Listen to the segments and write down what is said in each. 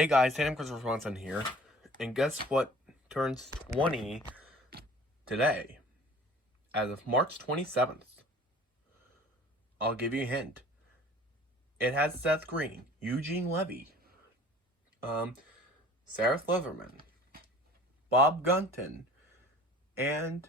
Hey guys, Sam Christopher Swanson here, and guess what turns 20 today? As of March 27th. I'll give you a hint. It has Seth Green, Eugene Levy, Sarah Slytherman, Bob Gunton, and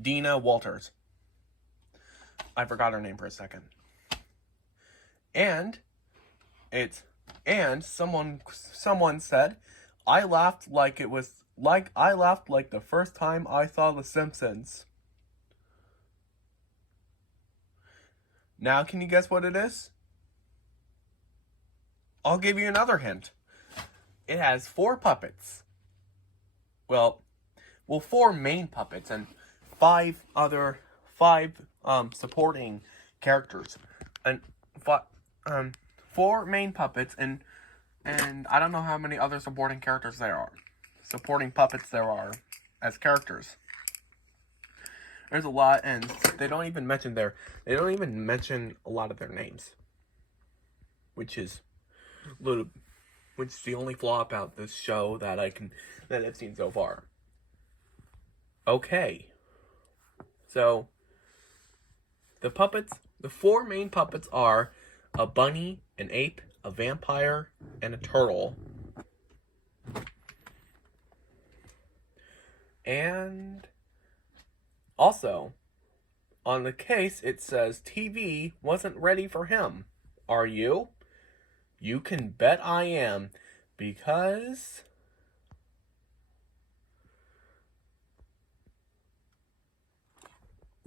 Dina Walters. I forgot her name for a second. And someone said, I laughed like the first time I saw The Simpsons. Now can you guess what it is? I'll give you another hint. It has 4 puppets. Well, 4 main puppets and 5 supporting characters, and 4 main puppets and I don't know how many other supporting puppets there are as characters. There's a lot, and they don't even mention a lot of their names, which is the only flaw about this show that I've seen so far. Okay. So, the 4 main puppets are a bunny, an ape, a vampire, and a turtle. And also, on the case, it says TV wasn't ready for him. Are you? You can bet I am, because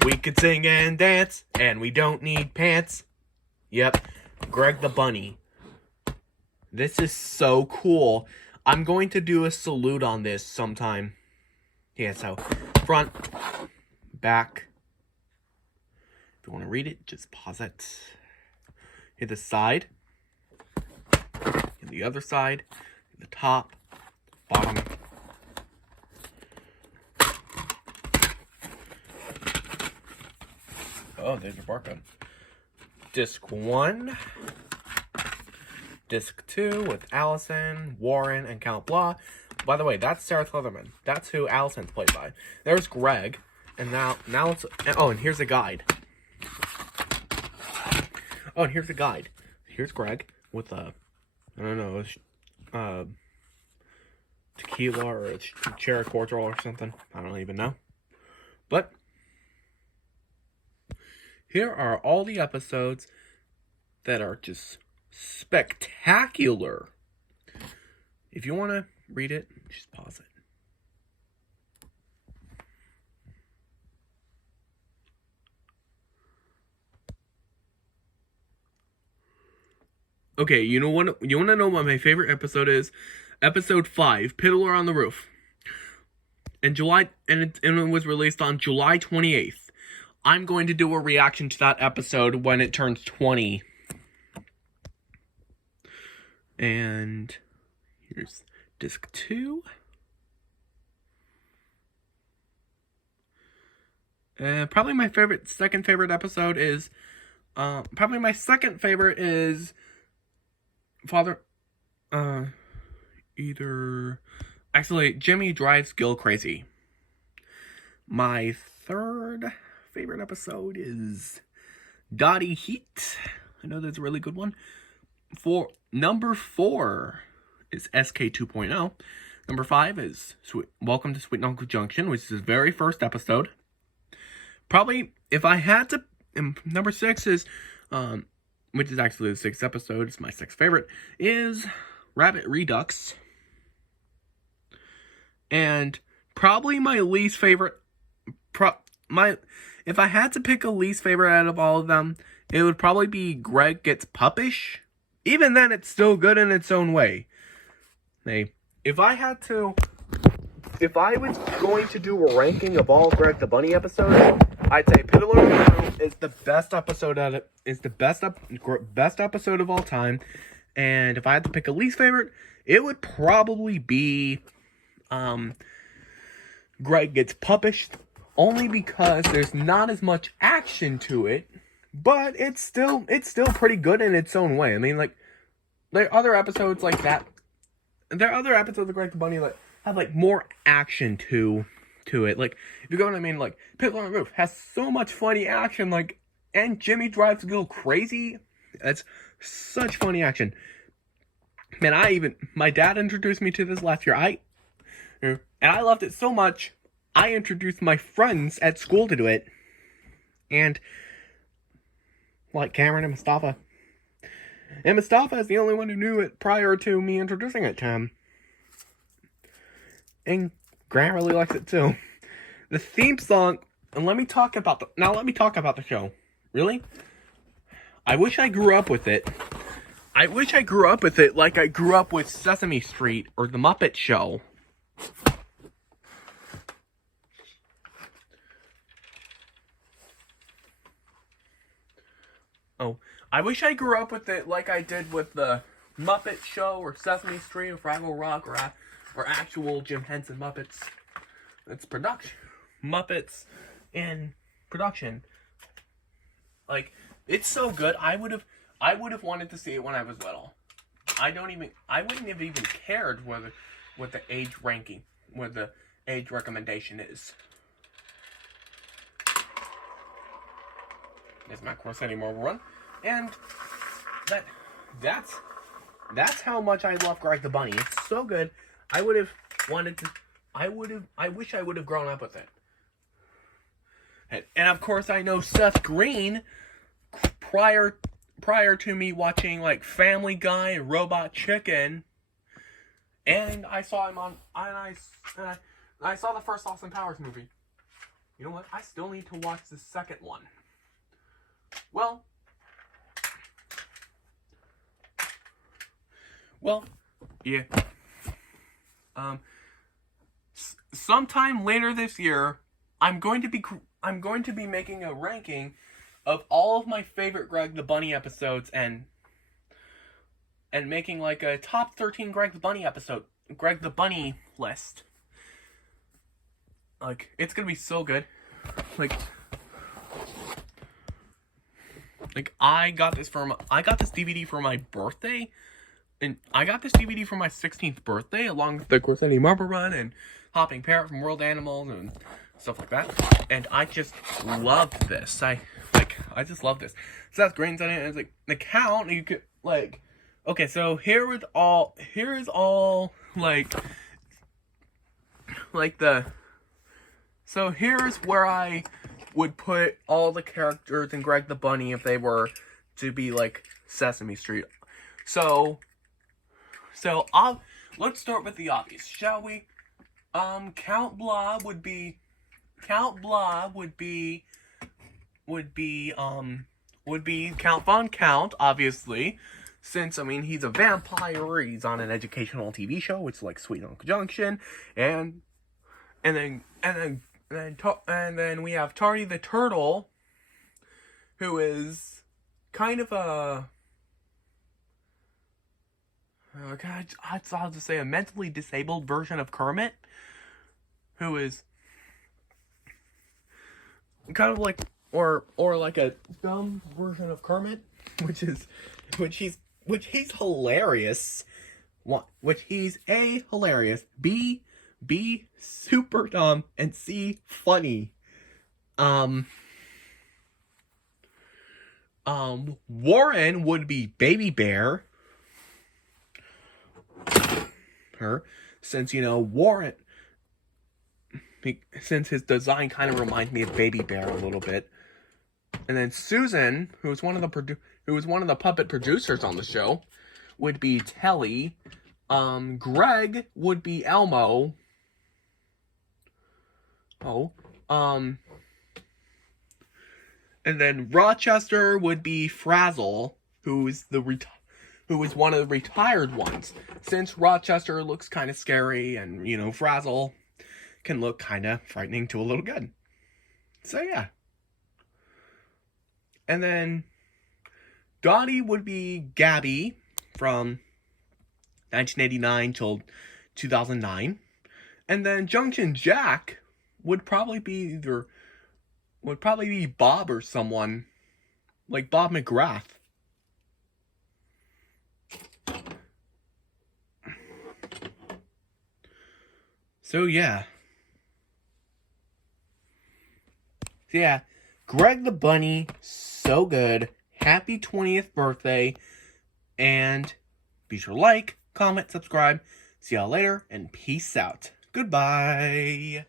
we could sing and dance, and we don't need pants. Yep, Greg the Bunny. This is so cool. I'm going to do a salute on this sometime. Yeah, so front, back. If you want to read it, just pause it. Hit the side. Hit the other side. Hit the top, bottom. Oh, there's your barcode. Disc 1. Disc 2 with Allison, Warren, and Count Blah. By the way, that's Sarah Slytherman. That's who Allison's played by. There's Greg. And now it's... Oh, and here's a guide. Oh, and here's a guide. Here's Greg with tequila or a cherry cordial or something. I don't even know. But here are all the episodes that are just spectacular. If you want to read it, just pause it. Okay, you want to know what my favorite episode is? Episode 5, Piddler on the Roof. And it was released on July 28th. I'm going to do a reaction to that episode when it turns 20. And here's disc 2. Probably my second favorite episode is... probably my second favorite is... Actually, Jimmy Drives Gil Crazy. My third favorite episode is Dottie Heat. I know that's a really good one. Number 4 is SK 2.0. Number 5 is Welcome to Sweet Uncle Junction, which is his very first episode. Probably, if I had to... Number 6 is... which is actually the 6th episode, it's my 6th favorite, is Rabbit Redux. And probably my least favorite... If I had to pick a least favorite out of all of them, it would probably be Greg Gets Puppish. Even then, it's still good in its own way. If I was going to do a ranking of all Greg the Bunny episodes, I'd say Piddler on the Roof is the best episode of it. It's the best episode of all time, And if I had to pick a least favorite, it would probably be Greg Gets Puppished, only because there's not as much action to it, but it's still pretty good in its own way. I mean, like, there are other episodes like that. There are other episodes of Greg the Bunny that have like more action to it. Like, if you go what I mean, like Pickle on the Roof has so much funny action, like, and Jimmy Drives Girl Crazy. That's such funny action. Man, my dad introduced me to this last year. And I loved it so much, I introduced my friends at school to do it. And, like Cameron and Mustafa. And Mustafa is the only one who knew it prior to me introducing it to him. And Grant really likes it too. The theme song, and let me talk about the show. Really? I wish I grew up with it. I wish I grew up with it like I grew up with Sesame Street or The Muppet Show. Oh, I wish I grew up with it like I did with the Muppet Show or Sesame Street or Fraggle Rock or actual Jim Henson Muppets. It's production. Muppets in production. Like, it's so good. I would have wanted to see it when I was little. I wouldn't have even cared what the age ranking, what the age recommendation is. It's my Course Anymore run. And that's how much I love Greg the Bunny. It's so good. I wish I would have grown up with it. And of course I know Seth Green prior to me watching like Family Guy and Robot Chicken, and I saw him on I saw the first Austin Powers movie. You know what? I still need to watch the second one. Well, yeah. Sometime later this year, I'm going to be making a ranking of all of my favorite Greg the Bunny episodes and making like a top 13 Greg the Bunny list. Like, it's gonna be so good. Like I got this DVD for my birthday, and I got this DVD for my 16th birthday, along with the Corsetti Marble Run and Hopping Parrot from World Animals and stuff like that. And I just loved this. I just love this. Seth Green's in it, and it's like the count. You could like, okay, so here is all So here's where I would put all the characters in Greg the Bunny if they were to be like Sesame Street. So let's start with the obvious, shall we? Count Blah would be Count Von Count, obviously, since I mean he's a vampire, he's on an educational TV show. It's like Sweet Home Junction, and then we have Tardy the Turtle, who is kind of a I'll just say a mentally disabled version of Kermit, who is kind of like or like a dumb version of Kermit, which he's hilarious. Which he's A, hilarious, B super dumb, and C, funny. Warren would be Baby Bear. Since, Warren, since his design kind of reminds me of Baby Bear a little bit. And then Susan, who was one of the puppet producers on the show, would be Telly. Greg would be Elmo. And then Rochester would be Frazzle, who is one of the retired ones. Since Rochester looks kind of scary, and Frazzle can look kind of frightening to a little kid. So yeah. And then Dottie would be Gabby from 1989 till 2009. And then Junction Jack would probably be Bob or someone like Bob McGrath. So yeah. Greg the Bunny, so good. Happy 20th birthday. And be sure to like, comment, subscribe. See y'all later, and peace out. Goodbye.